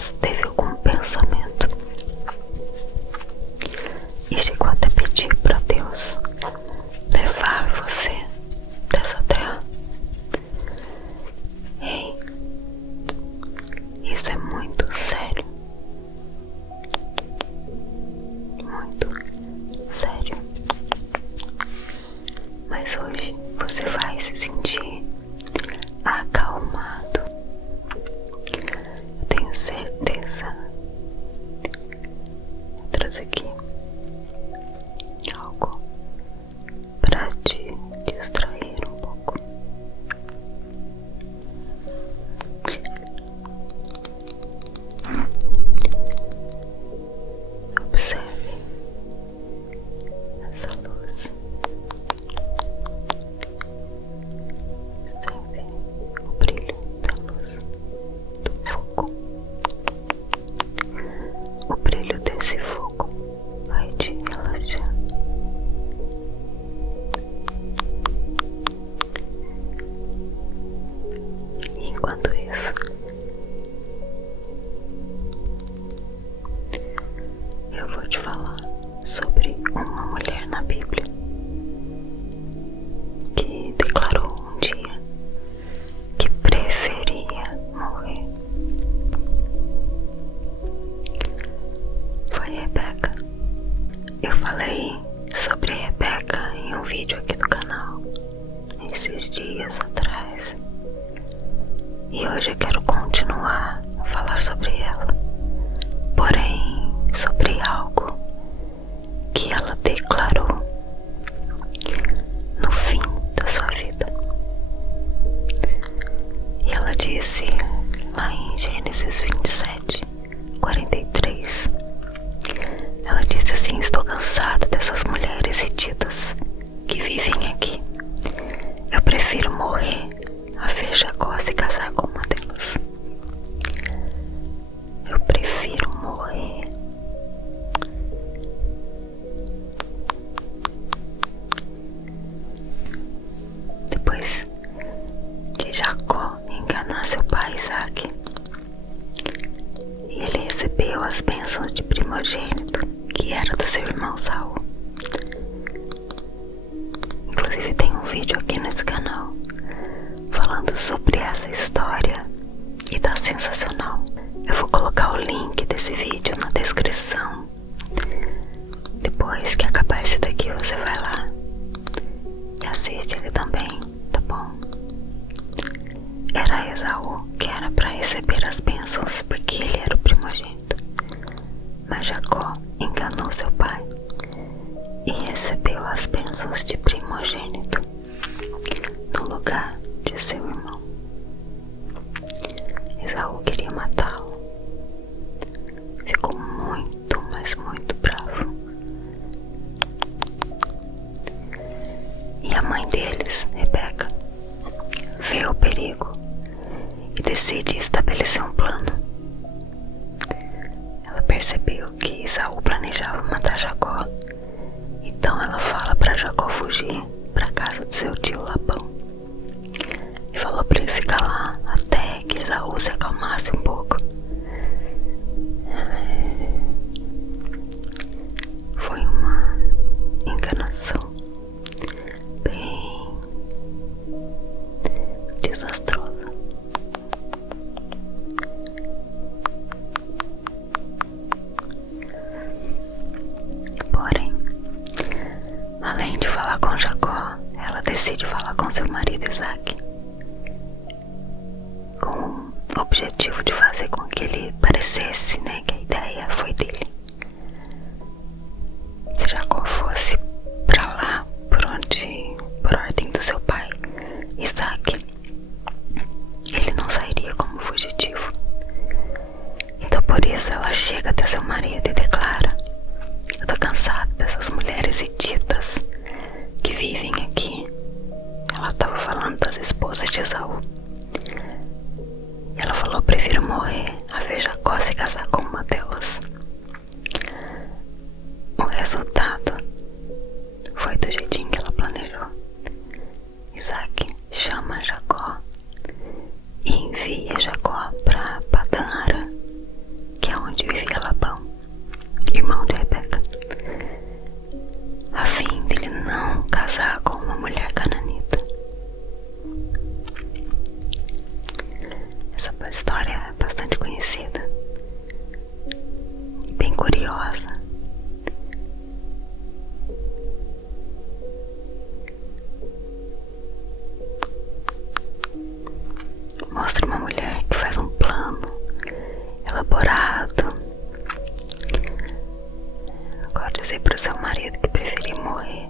dias teve algum pensamento e chegou até pedir para Deus levar você dessa terra? Ei, isso é muito sério. Muito sério. Mas hoje você vai se sentir acalmado. Eu tenho certeza. Eu trouxe aqui algo para te distrair um pouco. Observe essa luz. Observe o brilho da luz do fogo. O brilho desse fogo vai te relaxar. E enquanto isso, eu vou te falar sobre uma mulher na Bíblia que declarou um dia que preferia morrer. Foi Rebeca. Eu falei sobre Rebeca em um vídeo aqui do canal esses dias atrás, e hoje eu quero continuar a falar sobre ela, porém sobre algo que ela declarou no fim da sua vida. E ela disse lá em Gênesis 27:43, ela disse assim: estou cansada dessas mulheres hititas que vivem aqui. Eu prefiro morrer a ver Jacó se casar com uma delas. Eu prefiro morrer. Depois de Jacó enganar seu pai Isaac, e ele recebeu as bênçãos de primogênito que era do seu irmão Saul. Inclusive tem um vídeo aqui nesse canal falando sobre essa história e tá sensacional. Eu vou colocar o link desse vídeo na descrição. Depois que acabar esse daqui, você vai lá e assiste ele também, tá bom? Era Esaú que era para receber as bênçãos porque ele era o primogênito, mas Jacó enganou seu pai e recebeu as bênçãos de primogênito no lugar de seu irmão. Esaú queria matá-lo. Ficou muito, mas muito bravo. E a mãe deles, Rebeca, vê o perigo e decide estabelecer um plano. Ela percebeu que Esaú planejava matar Jacó, então ela fala para Jacó fugir para casa do seu tio Labão e falou para ele ficar lá até que Esaú se acalmasse um pouco. Foi uma enganação bem desastrosa. Porém, além de falar com Jacó, ela decide falar com seu marido Isaac, com o objetivo de fazer com que ele parecesse, né, que a ideia foi dele. Se Jacó fosse pra lá, por ordem do seu pai Isaac, ele não sairia como fugitivo. Então por isso ela chega até seu marido e declara: eu tô cansada dessas mulheres hititas que vivem aqui. Ela estava falando das esposas de Esaú. Ela falou: prefiro morrer a ver Jacó se casar com uma delas. O resultado foi do jeitinho que ela planejou. Isaac chama Jacó e envia Jacó para Padã Arã, história bastante conhecida e bem curiosa. Mostra uma mulher que faz um plano elaborado. Agora dizer para o seu marido que preferia morrer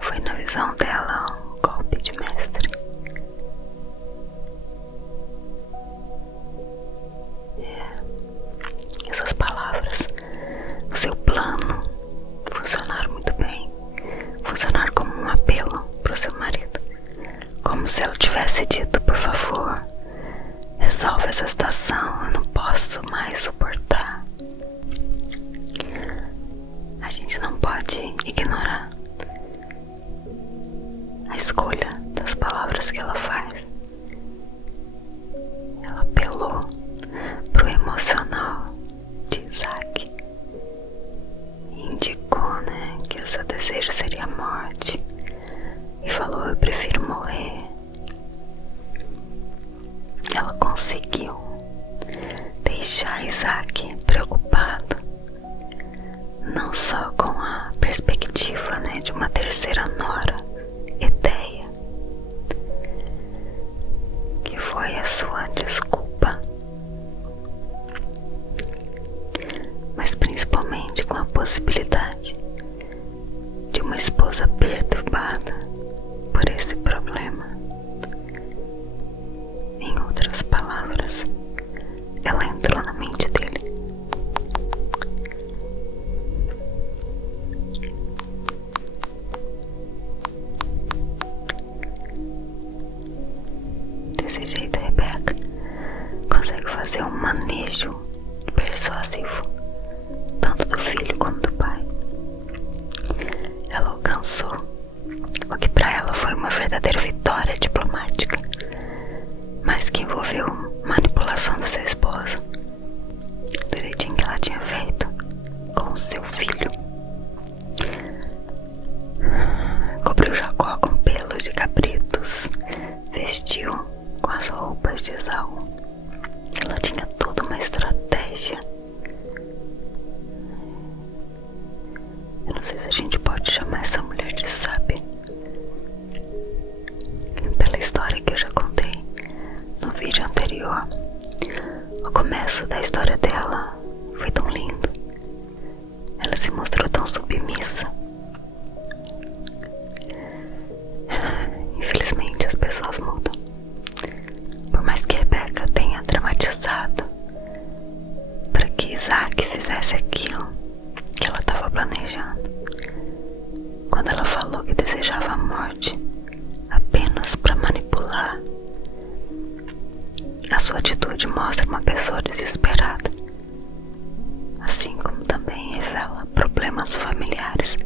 foi, na visão dela, um golpe de mestre. Essas palavras, o seu plano, funcionaram muito bem. Funcionaram como um apelo para o seu marido, como se ela tivesse dito: por favor, resolve essa situação, eu não posso mais suportar. A gente não pode ignorar a escolha das palavras que ela faz. Ela apelou pro emocional de Isaac e indicou, que o seu desejo seria a morte, e falou: eu prefiro morrer. Ela conseguiu deixar Isaac preocupado, não só com a perspectiva, de uma terceira nora, Eteia, que foi a sua desculpa, mas principalmente com a possibilidade de uma esposa perturbada por esse problema. Em outras palavras, ela entrou na mente dele. Desse jeito, Rebeca consegue fazer um manejo persuasivo, tanto do filho como do pai. Ela alcançou o que para ela foi uma verdadeira vitória diplomática, mas que envolveu manipulação do seu esposo, do jeitinho que ela tinha feito com o seu filho. Cobriu Jacó com pelos de cabritos, vestiu com as roupas de Esaú. Ela tinha toda uma estratégia. Eu não sei se a gente pode chamar essa mulher de sábia, pela história que eu já contei no vídeo anterior. O começo da história dela foi tão lindo. Ela se mostrou tão submissa. Infelizmente as pessoas mudam. Por mais que Rebeca tenha dramatizado para que Isaac fizesse aquilo que ela estava planejando, quando ela falou que desejava a morte apenas para manipular, a sua atitude mostra uma pessoa desesperada, assim como também revela problemas familiares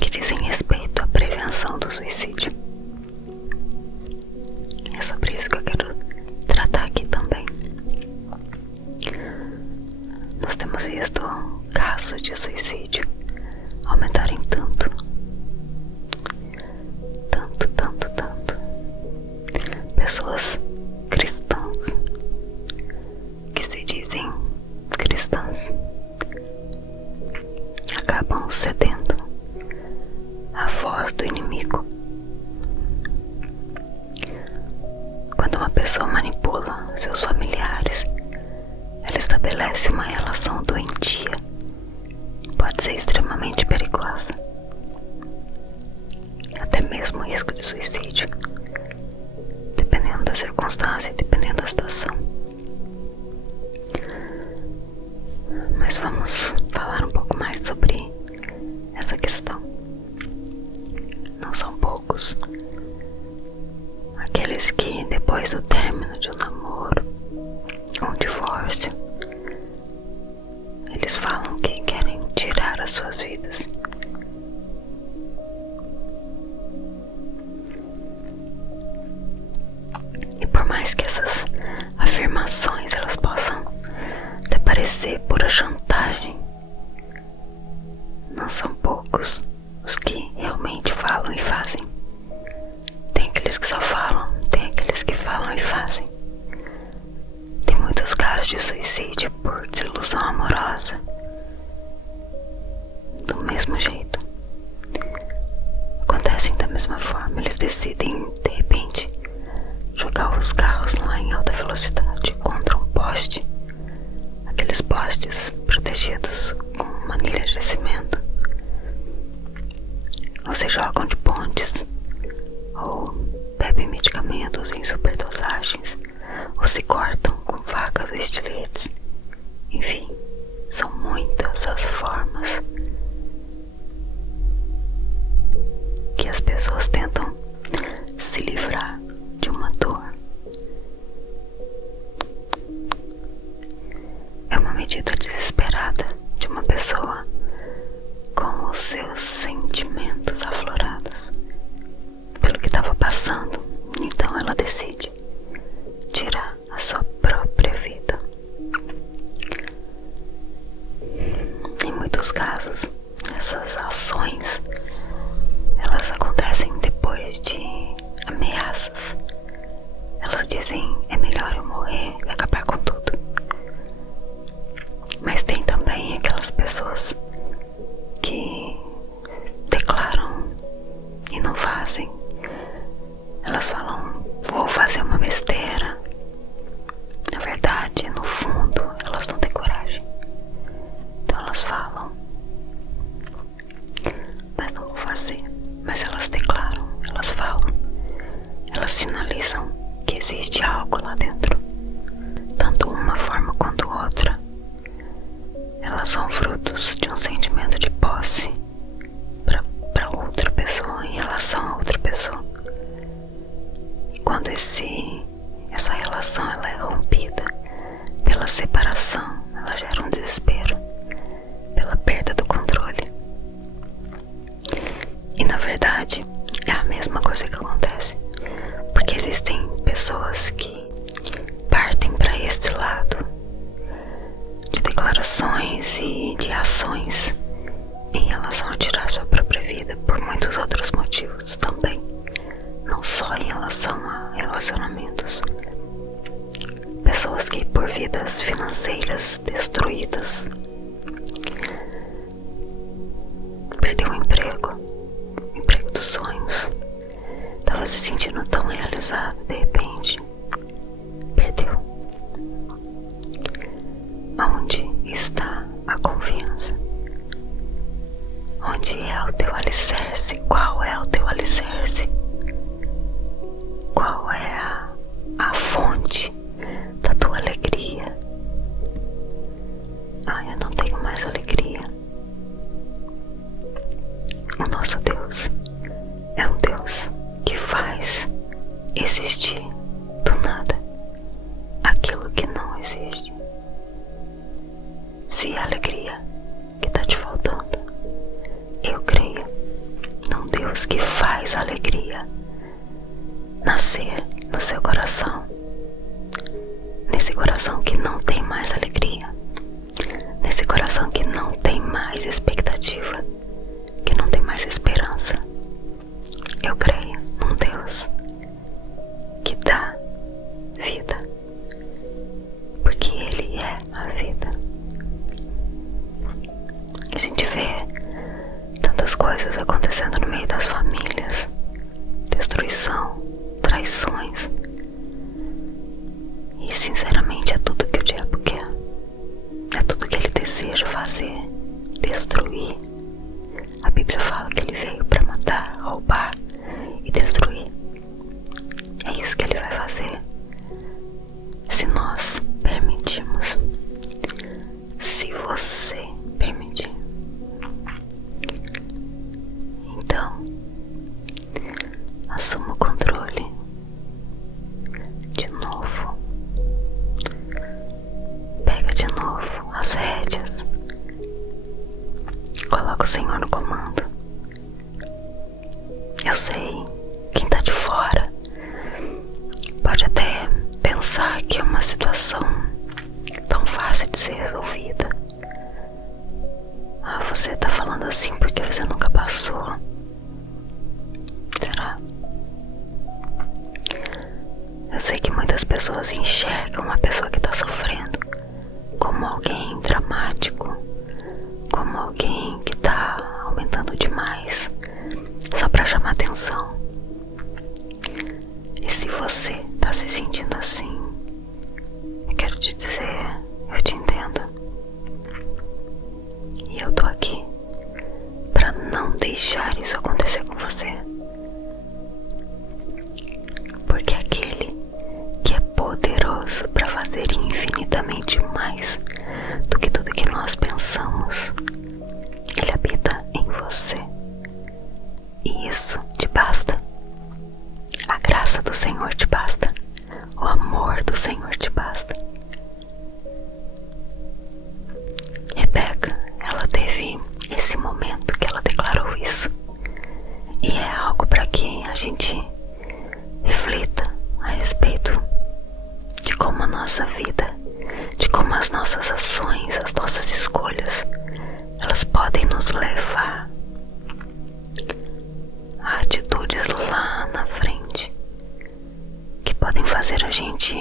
que dizem respeito à prevenção do suicídio. É sobre isso que eu quero tratar aqui também. Nós temos visto casos de suicídio aumentarem tanto. Pessoas cristãs, que se dizem cristãs, acabam cedendo à voz do inimigo. Quando uma pessoa manipula seus familiares, ela estabelece uma relação doentia, pode ser extremamente perigosa, até mesmo risco de suicídio, dependendo da circunstância e dependendo da situação. Mas vamos falar um pouco mais sobre essa questão. Não são poucos aqueles que, depois do término de um namoro ou um divórcio, eles falam que querem tirar as suas vidas. E por mais que essas afirmações elas possam até parecer pura chantagem, não são poucos os que realmente falam e fazem. Tem aqueles que só falam, tem aqueles que falam e fazem. casos de suicídio por desilusão amorosa. Do mesmo jeito, acontecem da mesma forma. Eles decidem de repente jogar os carros lá em alta velocidade contra um poste, aqueles postes protegidos com manilhas de cimento, ou se jogam de pontes, ou bebem medicamentos em superdosagens, ou se cortam com facas ou estiletes. Enfim, são muitas as formas que as pessoas tentam se livrar de uma dor. É uma medida desesperada de uma pessoa com os seus sentimentos aflorados pelo que estava passando. Então ela decide tirar a sua própria vida. Em muitos casos, essas ações elas acontecem depois de ameaças. Elas dizem: é melhor eu morrer e acabar com tudo. Mas tem também aquelas pessoas que declaram e não fazem. Elas falam: vou fazer uma besteira. Na verdade, no fundo, elas não têm coragem. Então elas falam, mas não vou fazer. Mas elas declaram, elas falam, elas sinalizam que existe algo lá dentro. Tanto uma forma quanto outra, elas são frutos de um sentimento de posse para outra pessoa, em relação a outra pessoa. E quando essa relação ela é rompida pela separação, ela gera um desespero pela perda do controle. E na verdade é a mesma coisa que acontece, porque existem pessoas que partem para este lado de declarações e de ações em relação a tirar sua própria vida por muitos outros motivos também, não só em relação a relacionamentos. Pessoas que por vidas financeiras destruídas, perdeu o emprego dos sonhos, estava se sentindo tão realizado, de repente perdeu. Onde está a confiança? Onde é o teu alicerce? Qual é o teu alicerce? Qual é a fonte da tua alegria? Eu não tenho mais alegria. O nosso Deus é um Deus que faz existir do nada aquilo que não existe. Se é alegria que está te faltando, eu creio num Deus que faz a alegria nascer no seu coração, nesse coração que não tem mais alegria, nesse coração que não tem mais expectativa, que não tem mais esperança. Eu creio num Deus que dá vida, porque Ele é a vida. A gente vê tantas coisas acontecendo no meio das famílias, destruição, traições, e sinceramente é tudo que o diabo quer, é tudo que ele deseja fazer, destruir. A Bíblia fala que ele veio para matar, roubar e destruir. É isso que ele vai fazer, se nós permitirmos, se você permitir. Então, assuma o controle de novo. Pega de novo as rédeas. Coloca o Senhor no comando. Eu sei, quem tá de fora pode até pensar que é uma situação tão fácil de ser resolvida. Você tá falando assim porque você nunca passou. Será? Eu sei que muitas pessoas enxergam uma pessoa que tá sofrendo atenção. E se você está se sentindo assim, eu quero te dizer, eu te entendo. E eu tô aqui para não deixar isso acontecer com você. Porque aquele que é poderoso para fazer infinitamente mais do que tudo que nós pensamos, ele habita em você. E isso te basta. A graça do Senhor te basta. O amor do Senhor te basta. Rebeca, ela teve esse momento que ela declarou isso. E é algo para que a gente reflita a respeito de como a nossa vida, de como as nossas ações, as nossas escolhas, elas podem nos levar a atitudes lá na frente que podem fazer a gente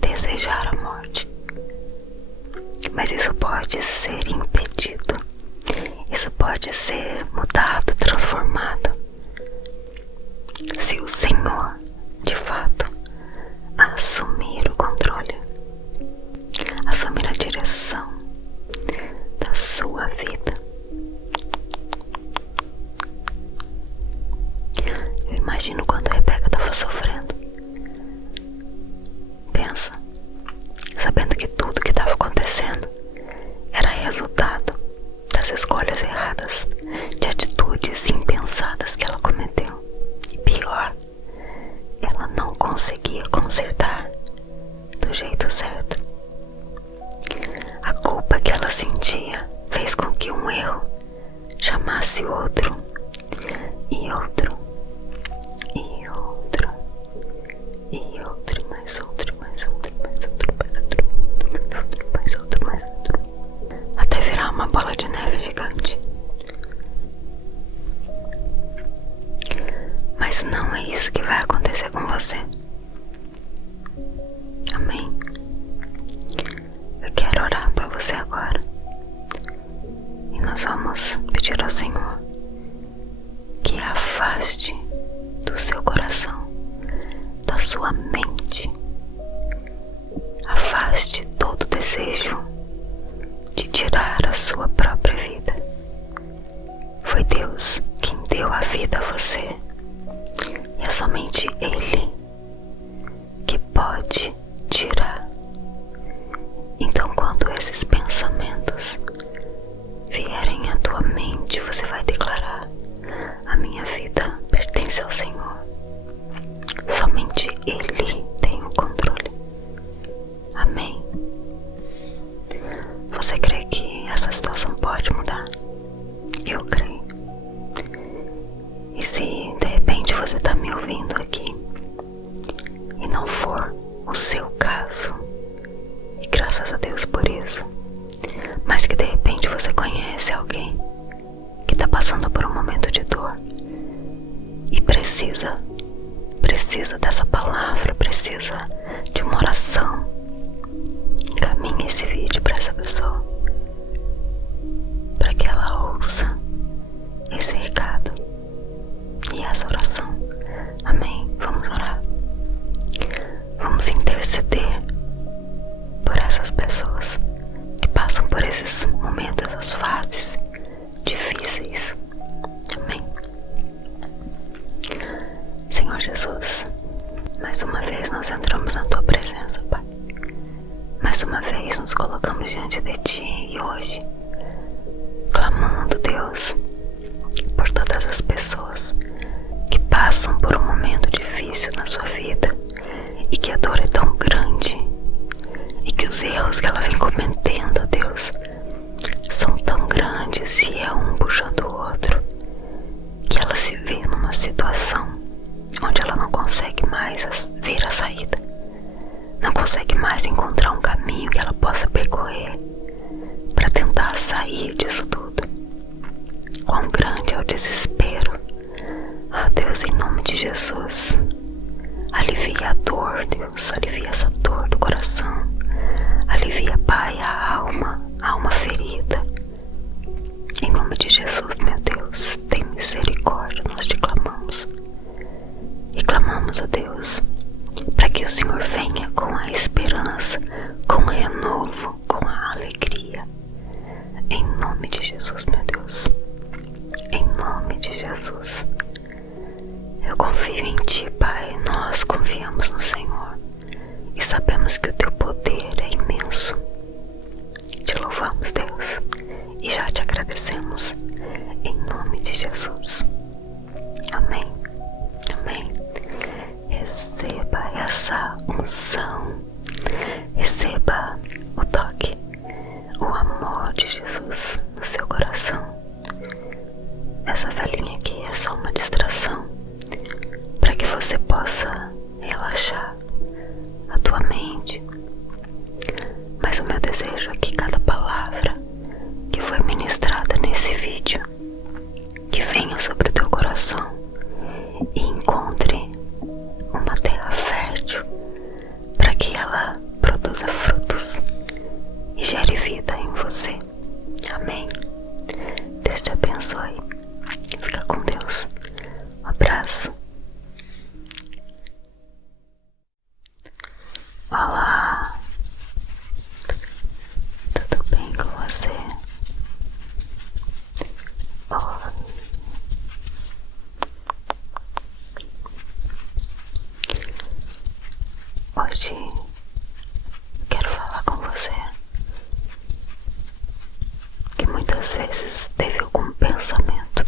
desejar a morte. Mas isso pode ser impedido, isso pode ser mudado, transformado, se o Senhor de fato assumir o controle, assumir a direção da sua vida. Eu imagino quando a Rebeca estava sofrendo. Pensa, sabendo que tudo que estava acontecendo era resultado das escolhas erradas, de atitudes impensadas que ela cometeu. E pior, ela não conseguia consertar do jeito certo. A culpa que ela sentia fez com que um erro chamasse outro, e outro, e outro, e outro, e mais outro, mais outro, mais outro, mais outro, mais outro, mais outro, até virar uma bola de neve gigante. Mas não é isso que vai acontecer com você. Amém? Eu quero orar por você agora. E nós vamos pedir ao Senhor que afaste do seu coração, da sua mente, afaste todo desejo de tirar a sua própria vida. Foi Deus quem deu a vida a você. E é somente Ele que pode tirar. Então, quando esses pensamentos vierem à tua mente, você vai declarar: a minha vida pertence ao Senhor. Somente Ele tem o controle. Amém? Você crê que essa situação pode mudar? Eu creio. E se de repente você está me ouvindo aqui e não for o seu caso, e graças a Deus por isso, mas que de repente você conhece alguém que está passando por um momento de dor e precisa dessa palavra, precisa de uma oração, encaminhe esse vídeo para essa pessoa, para que ela ouça esse recado e essa oração. Amém? Vamos orar. Vamos interceder por essas pessoas que passam por esses momentos, essas fases difíceis. Amém? Senhor Jesus, mais uma vez nós entramos na Tua presença, Pai. Mais uma vez nos colocamos diante de Ti e hoje, clamando, Deus, por todas as pessoas que passam por um momento difícil na sua vida e que a dor é tão grande e que os erros que ela vem cometendo, Deus, são tão grandes e é um puxando o outro, que ela se vê numa situação onde ela não consegue mais ver a saída, não consegue mais encontrar um caminho que ela possa percorrer para tentar sair disso tudo. Quão grande é o desespero. Ah, Deus, em nome de Jesus, alivia a dor, Deus, alivia essa dor do coração, alivia, Pai, a alma ferida. Em nome de Jesus, meu Deus, tem misericórdia, nós te clamamos. sabemos que o teu poder é imenso. Te louvamos, Deus, e já te agradecemos, em nome de Jesus. Amém, amém. Receba essa unção, receba o toque, o amor de Jesus no seu coração. Essa velhinha aqui é só uma distração, para que você possa relaxar a tua mente. Mas o meu desejo é que cada palavra que foi ministrada nesse vídeo, que venha sobre o teu coração e encontre uma terra fértil, para que ela produza frutos e gere vida em você. Amém. Deus te abençoe. Fica com Deus. Um abraço. Olá, tudo bem com você? Hoje quero falar com você que muitas vezes teve algum pensamento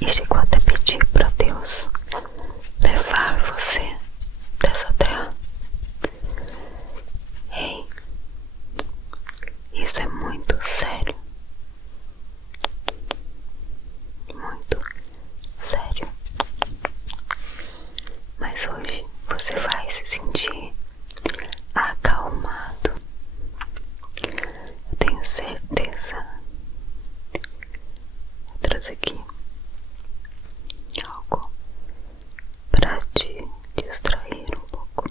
e chegou até pedir para Deus levar você dessa terra. Ei, isso é muito sério, muito sério. Mas hoje você vai se sentir acalmado. Eu tenho certeza. Eu trouxe aqui algo para te distrair um pouco.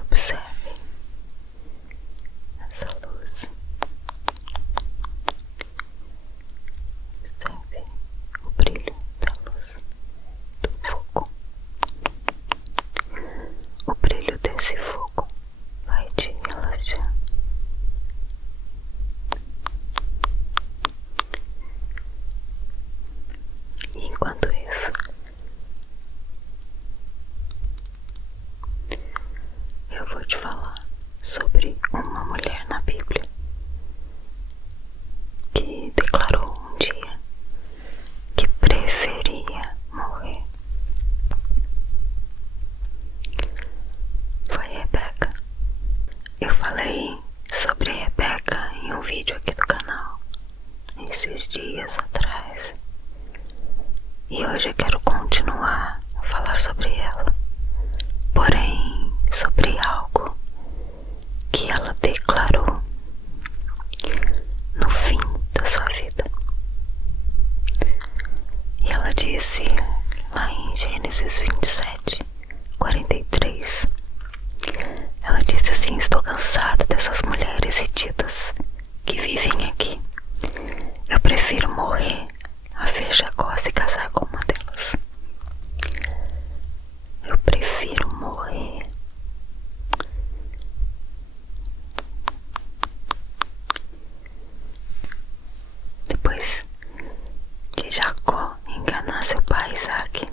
Observe essa luz. Observe o brilho da luz do fogo. O brilho desse fogo vai te relaxar. E enquanto isso, eu vou te falar sobre uma mulher na Bíblia que declarou um dia que preferia morrer. Foi Rebeca. Eu falei sobre Rebeca em um vídeo aqui do canal esses dias atrás, e hoje eu quero continuar a falar sobre ela, porém sobre algo que ela declarou no fim da sua vida. E ela disse lá em Gênesis 27:43, ela disse assim: estou cansada dessas mulheres hititas que vivem aqui. Eu prefiro morrer a ver Jacó se casar com uma delas. Eu prefiro morrer. Depois de Jacó enganar seu pai Isaac,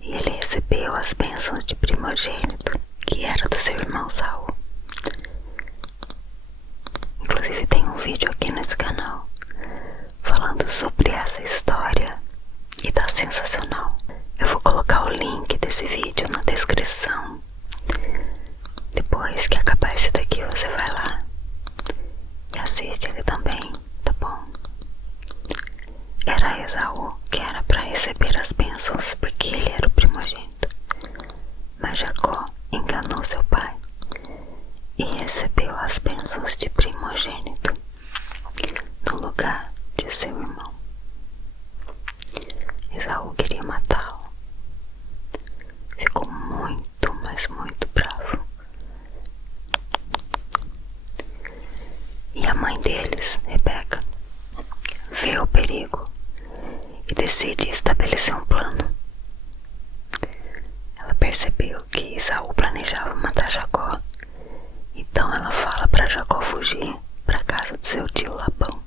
e ele recebeu as bênçãos de primogênito que era do seu irmão Saul. Inclusive tem um vídeo aqui nesse canal falando sobre essa história e tá sensacional. Eu vou colocar o link desse vídeo na descrição. Depois que acabar esse daqui, você vai lá e assiste ele também, tá bom? Era Esaú que era para receber as bênçãos, porque ele era o primogênito. Mas Jacó enganou seu pai e recebeu as bênçãos de primogênito no lugar de seu irmão. Esaú queria matá-lo. Ficou muito, mas muito bravo. E a mãe deles, Rebeca, vê o perigo e decide estabelecer um plano. Ela percebeu que Esaú planejava matar Jacó, então ela fala para Jacó fugir para casa do seu tio Labão.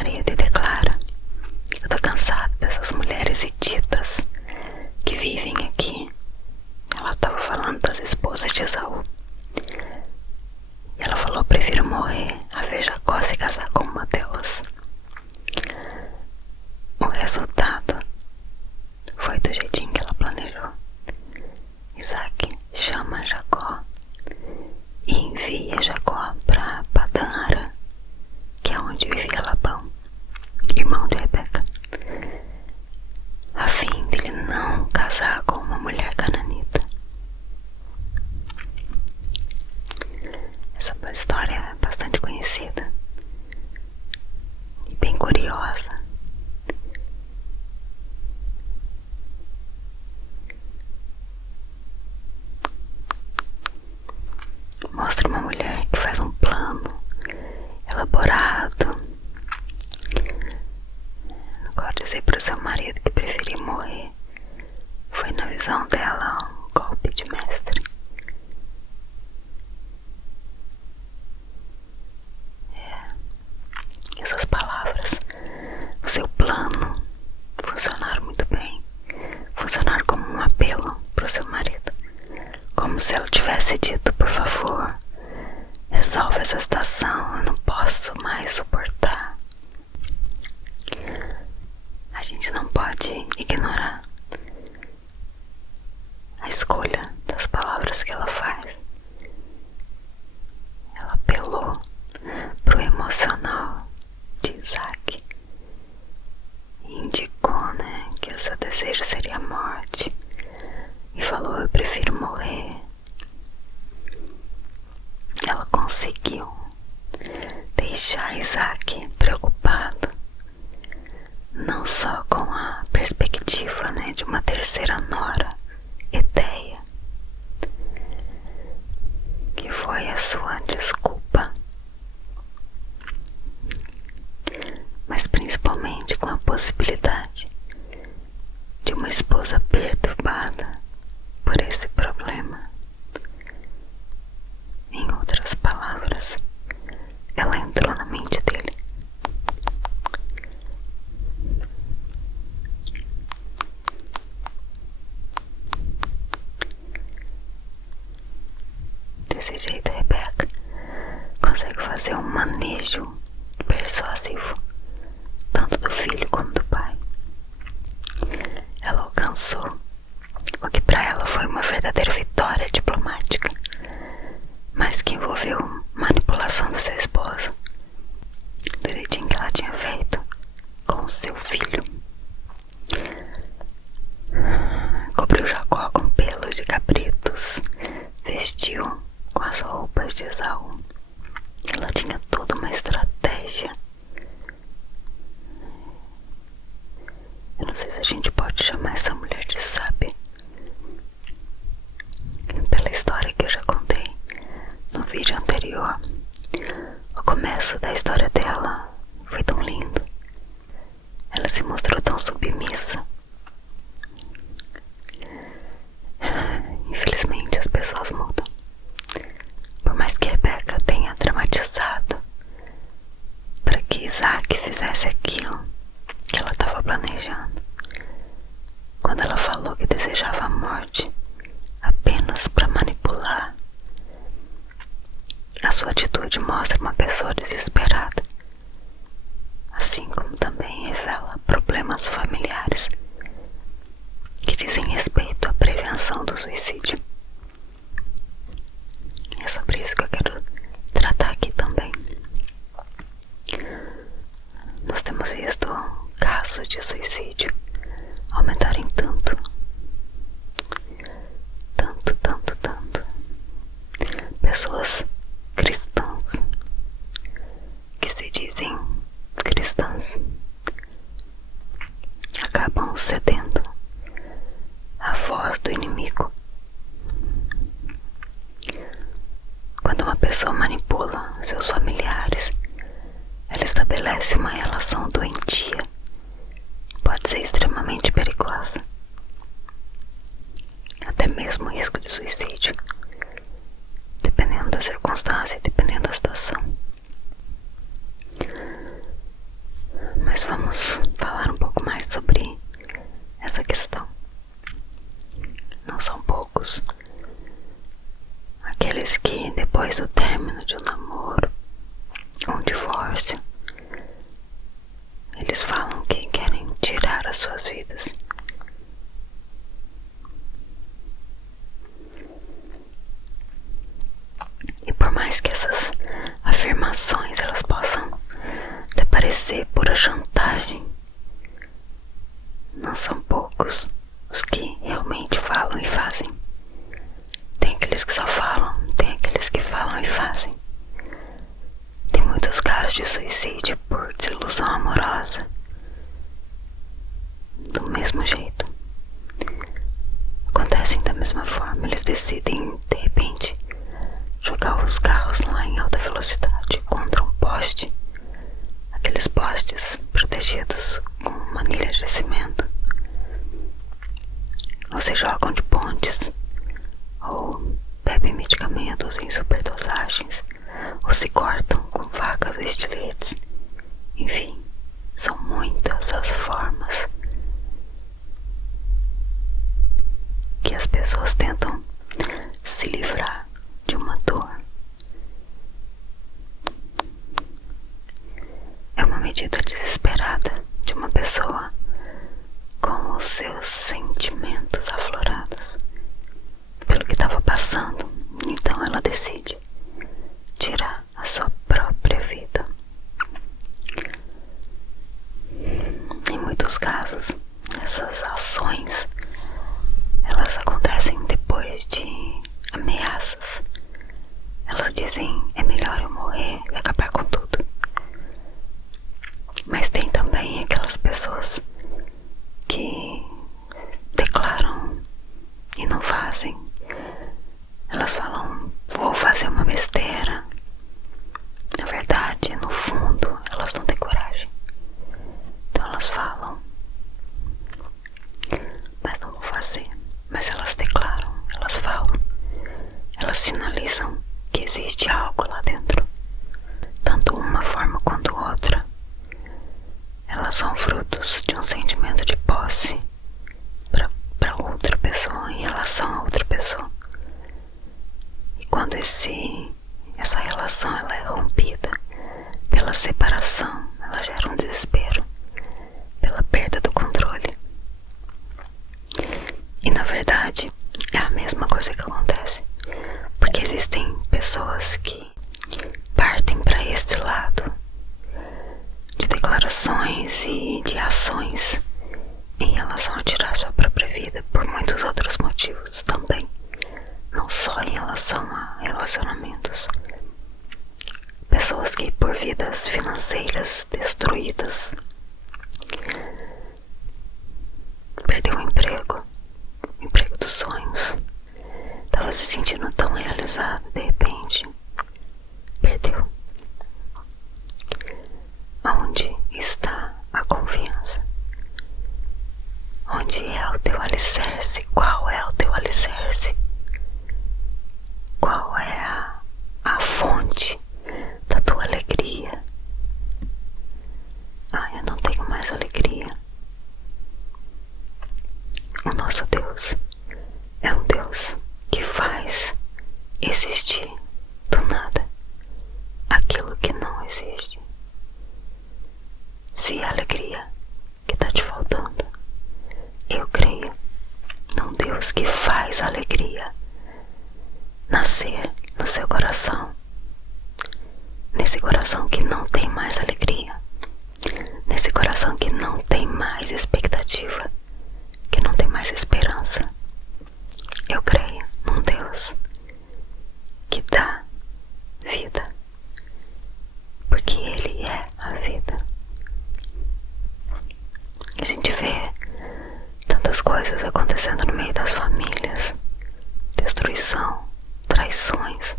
marido e declara: eu tô cansado dessas mulheres iditas que vivem aqui. Ela tava falando das esposas de Esaú. E ela falou: prefiro morrer a ver Jacó se casar com uma delas. O resultado foi do jeitinho que ela planejou. Isaac chama Jacó e envia Jacó para Padã-Arã, que é onde vivia Labão, irmão de Rebeca, a fim dele não casar com uma mulher cananita. Essa história é bastante conhecida e bem curiosa. Mostra uma mulher que faz um plano elaborado. Não pode dizer para o seu marido que preferia morrer. Foi, na visão dela, um golpe de mestre. Essas palavras, o seu plano, funcionaram muito bem. Funcionaram como um apelo para o seu marido. Como se ela tivesse dito: por favor, resolve essa situação, eu não posso mais suportar. A gente não pode ignorar a escolha das palavras que ela faz. Ela apelou pro emocional de Isaac e indicou, que o seu desejo seria a morte, e falou: eu prefiro morrer. Ela conseguiu deixar Isaac preocupado, não só com a perspectiva, de uma terceira nora, Eteia, que foi a sua desculpa, mas principalmente com a possibilidade de uma esposa perturbada por esse problema. Em outras palavras, ela entrou na mente dele. Desse jeito, Rebeca consegue fazer um manejo persuasivo tanto do filho como do pai. Ela alcançou o que para ela foi uma verdadeira vitória diplomática, mas que envolveu manipulação do seu esposo, do jeitinho que ela tinha feito com o seu filho. Cobriu Jacó com pelos de cabritos, vestiu com as roupas de Esaú. Ela tinha toda uma estratégia. Eu não sei se a gente pode chamar essa mulher de sábia, pela história que eu já contei no vídeo anterior. O começo da história dela foi tão lindo. Ela se mostrou tão submissa. Infelizmente as pessoas mudam. Por mais que Rebeca tenha dramatizado para que Isaac fizesse aquilo que ela estava planejando, quando ela falou que desejava a morte apenas para manipular, a sua atitude mostra uma pessoa desesperada, assim como também revela problemas familiares que dizem respeito à prevenção do suicídio. É sobre isso que eu quero tratar aqui também. Nós temos visto casos de suicídio aumentarem tanto. Pessoas cristãs, que se dizem cristãs, acabam cedendo à voz do inimigo. Quando uma pessoa manipula seus familiares, ela estabelece uma relação doentia. Pode ser extremamente perigosa, até mesmo risco de suicídio, dependendo da circunstância, dependendo da situação. aqueles que depois do término de um namoro, um divórcio, eles falam que querem tirar as suas vidas. E por mais que essas afirmações elas possam até parecer pura chantagem, não são poucos os que realmente falam e fazem. Tem aqueles que só falam, tem aqueles que falam e fazem. Tem muitos casos de suicídio por desilusão amorosa. Do mesmo jeito, acontecem da mesma forma. Eles decidem de repente jogar os carros lá em alta velocidade contra um poste, aqueles postes protegidos com manilhas de cimento, ou se jogam de pontes, ou bebem medicamentos em superdosagens, ou se cortam com facas ou estiletes. Enfim, são muitas as formas que as pessoas tentam se livrar de uma dor. É uma medida desesperada de uma pessoa com os seus sentimentos aflorados pelo que estava passando. Então ela decide tirar a sua própria vida. Em muitos casos, essas ações elas acontecem depois de ameaças. Elas dizem: é melhor eu morrer e acabar com tudo. Mas tem também aquelas pessoas que declaram e não fazem. Elas falam: vou fazer uma besteira. Na verdade, no fundo, elas não têm coragem. Então elas falam, mas não vão fazer. Mas elas declaram, elas falam, elas sinalizam que existe algo lá dentro. Tanto uma forma quanto outra, elas são frutos de um sentimento de posse para outra pessoa, em relação a outra pessoa. E quando essa relação ela é rompida pela separação, ela gera um desespero pela perda do controle. E na verdade é a mesma coisa que acontece, porque existem pessoas que partem para este lado de declarações e de ações em relação a tirar sua própria vida por muitos outros motivos também, não só em relação a relacionamentos. Pessoas que por vidas financeiras destruídas, perdeu o emprego dos sonhos, estava se sentindo tão realizado, de repente perdeu. Onde está a confiança? Onde é o teu alicerce? Qual é o teu alicerce? Qual é a fonte da tua alegria? Eu não tenho mais alegria. O nosso Deus é um Deus que faz existir do nada aquilo que não existe. Se é alegria que está te faltando, eu creio num Deus que faz a alegria nascer no seu coração, nesse coração que não tem mais alegria, nesse coração que não tem mais expectativa, que não tem mais esperança. Eu creio num Deus que dá vida, porque Ele é a vida. A gente vê tantas coisas acontecendo no meio das famílias, destruição, traições,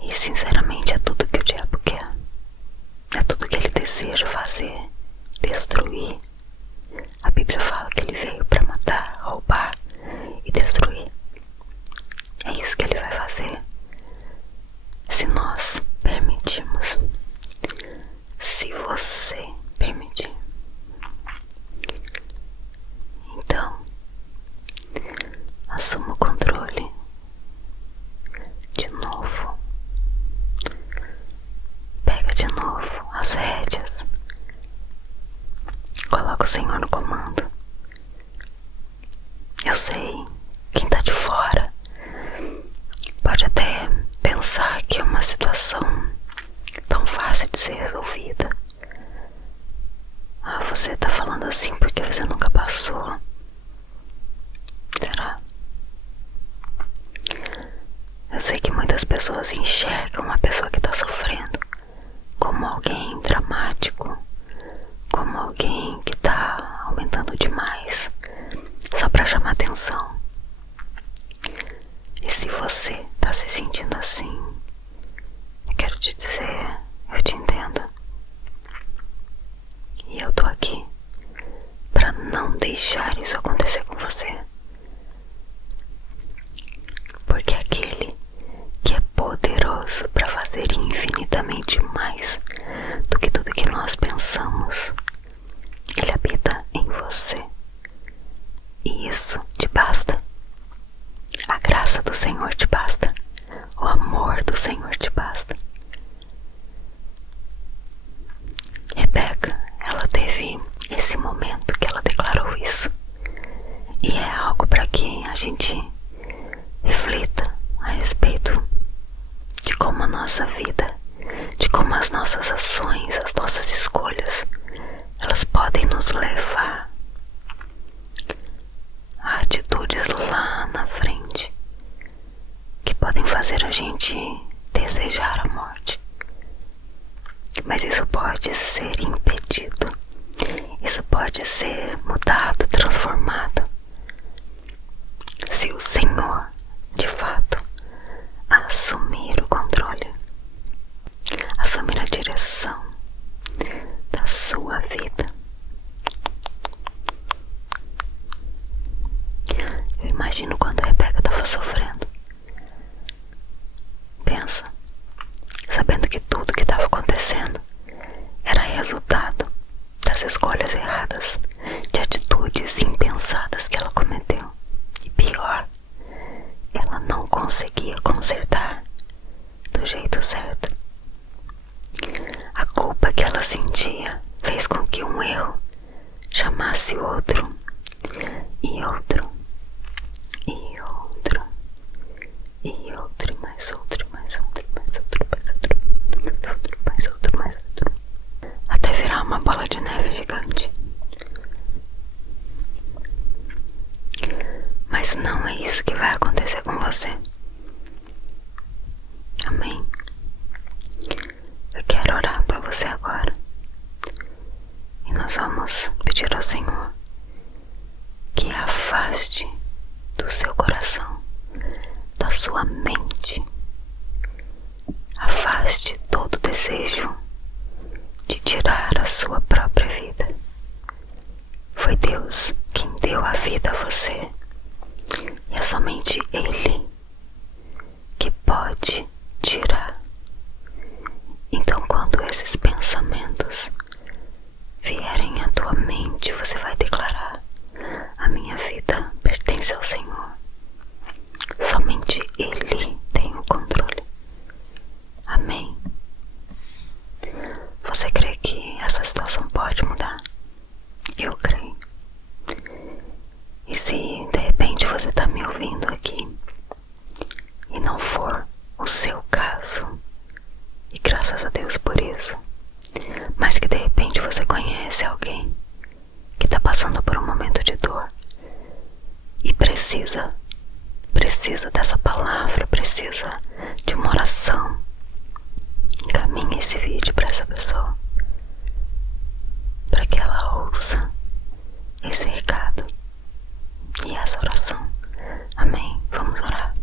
e sinceramente é tudo que o diabo quer, é tudo que ele deseja fazer, destruir. A Bíblia fala que ele veio para matar, roubar e destruir. É isso que ele vai fazer se nós permitirmos, se você permitir. Então, assuma o controle situação tão fácil de ser resolvida. Você tá falando assim porque você nunca passou. Será? Eu sei que muitas pessoas enxergam uma pessoa que tá sofrendo como alguém dramático, como alguém que tá aumentando demais só pra chamar atenção. E se você tá se sentindo assim, eu quero te dizer, eu te entendo. E eu tô aqui pra não deixar isso acontecer com você. Porque aquele que é poderoso para fazer infinitamente mais do que tudo que nós pensamos, ele habita em você. E isso te basta. A graça do Senhor te basta. O amor do Senhor te basta. Rebeca, ela teve esse momento que ela declarou isso. E é algo para que a gente reflita a respeito de como a nossa vida, de como as nossas ações, as nossas escolhas, elas podem nos levar a atitudes lá na frente que podem fazer a gente desejar a morte. Mas isso pode ser impedido, isso pode ser mudado, transformado, se o Senhor de fato assumir o controle, assumir a direção da sua vida. Eu imagino quando a Rebeca estava sofrendo. Pensa, sabendo que tudo que estava acontecendo era resultado das escolhas erradas, de atitudes impensadas que ela cometeu. E pior, ela não conseguia consertar do jeito certo. A culpa que ela sentia fez com que um erro chamasse outro, e outro, e outro, e outro, e mais outro, mais outro, mais outro, mais outro, mais outro, mais outro, até virar uma bola de neve gigante. Mas não é isso que vai acontecer com você. Amém? Eu quero orar por você agora. E nós vamos pedir ao Senhor que afaste do seu coração, da sua mente, afaste todo desejo de tirar a sua própria vida. Foi Deus quem deu a vida a você. E é somente Ele que pode tirar. Então, quando esses pensamentos vierem à tua mente, você vai declarar: a minha vida pertence ao Senhor. Somente Ele tem o controle. Amém? Você crê que essa situação pode mudar? Eu creio. E se de repente você está me ouvindo aqui e não for o seu caso, e graças a Deus por isso, mas que de repente você conhece alguém que está passando por um momento de dor e precisa dessa palavra, precisa de uma oração, encaminhe esse vídeo para essa pessoa, para que ela ouça esse recado e essa oração. Amém? Vamos orar.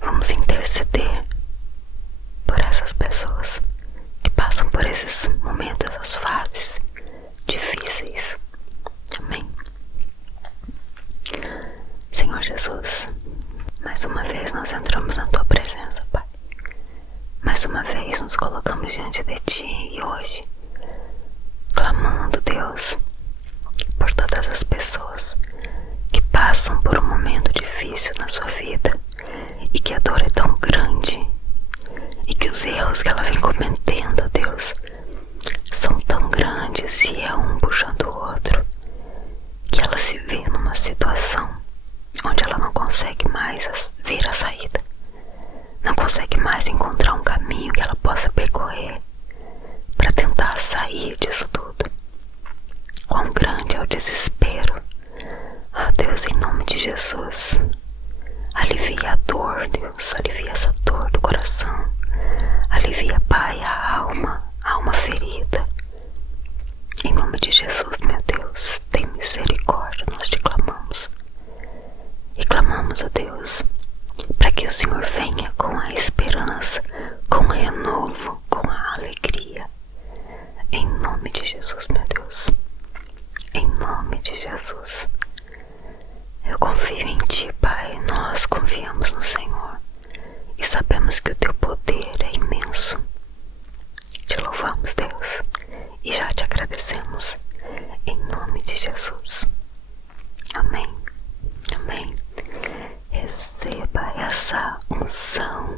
Vamos interceder por essas pessoas que passam por esses momentos, essas fases difíceis. Amém? Senhor Jesus, mais uma vez nós entramos na Tua presença, Pai. Mais uma vez nos colocamos diante de Ti e hoje, clamando, Deus, por todas as pessoas que passam por um momento difícil na sua vida e que a dor é tão grande e que os erros que ela vem cometendo, Deus, são tão grandes e é um puxando o outro, que ela se vê numa situação onde ela não consegue mais ver a saída, não consegue mais encontrar Deus, alivia essa dor do coração. Alivia, Pai, a alma ferida. Em nome de Jesus, meu Deus, tem misericórdia, nós te clamamos. E clamamos a Deus para que o Senhor venha com a esperança, com o renovo, com a alegria. Em nome de Jesus, meu Deus. Em nome de Jesus. Eu confio em Ti, Pai. Nós confiamos no Senhor. E sabemos que o Teu poder é imenso. Te louvamos, Deus. E já te agradecemos. Em nome de Jesus. Amém. Amém. Receba essa unção